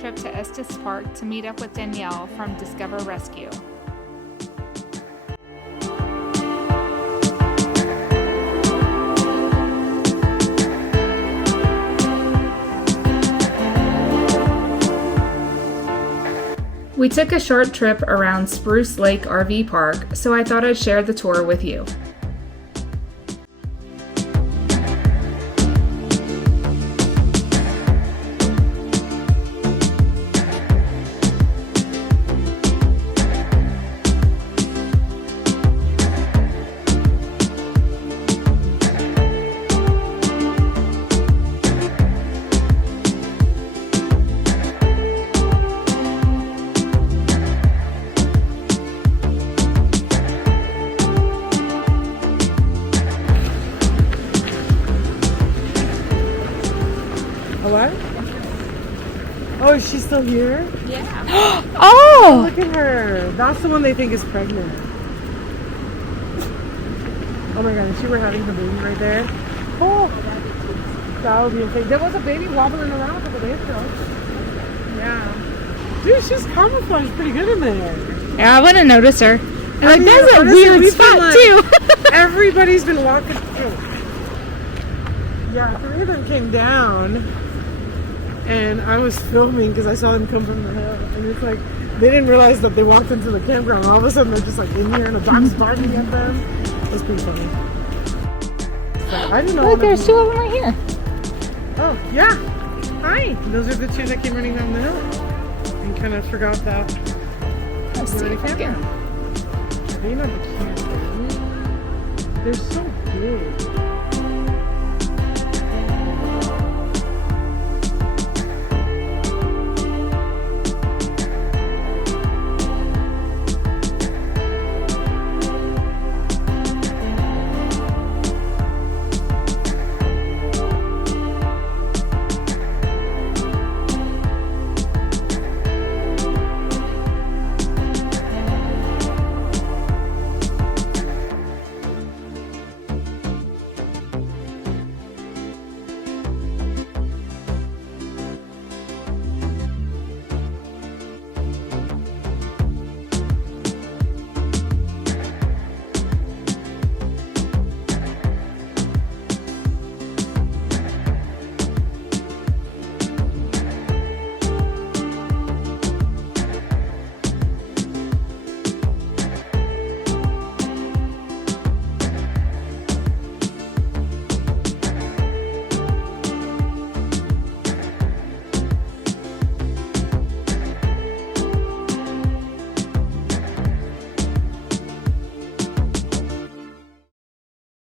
trip to Estes Park to meet up with Danielle from Discover Rescue. We took a short trip around Spruce Lake RV Park, so I thought I'd share the tour with you. What? Oh, is she still here? Yeah. Oh, look at her. That's the one they think is pregnant. Oh my god, if she were having her baby right there. Oh, that would be okay. There was a baby wobbling around a couple days ago. Yeah. Dude, she's camouflaged pretty good in there. Yeah, I wouldn't notice her. And I mean, that's a honestly, weird we've spot been, like, too. Everybody's been walking. Yeah, 3 of them came down. And I was filming because I saw them come from the hill. And it's like, they didn't realize that they walked into the campground. All of a sudden, they're just like in here and the dog's barking at them. It was pretty funny. But I didn't know. Look, there's 2 of them right here. Oh, yeah. Hi. Those are the 2 that came running down the hill. And kind of forgot that. Let's see if I can. They know the campground. They're so big.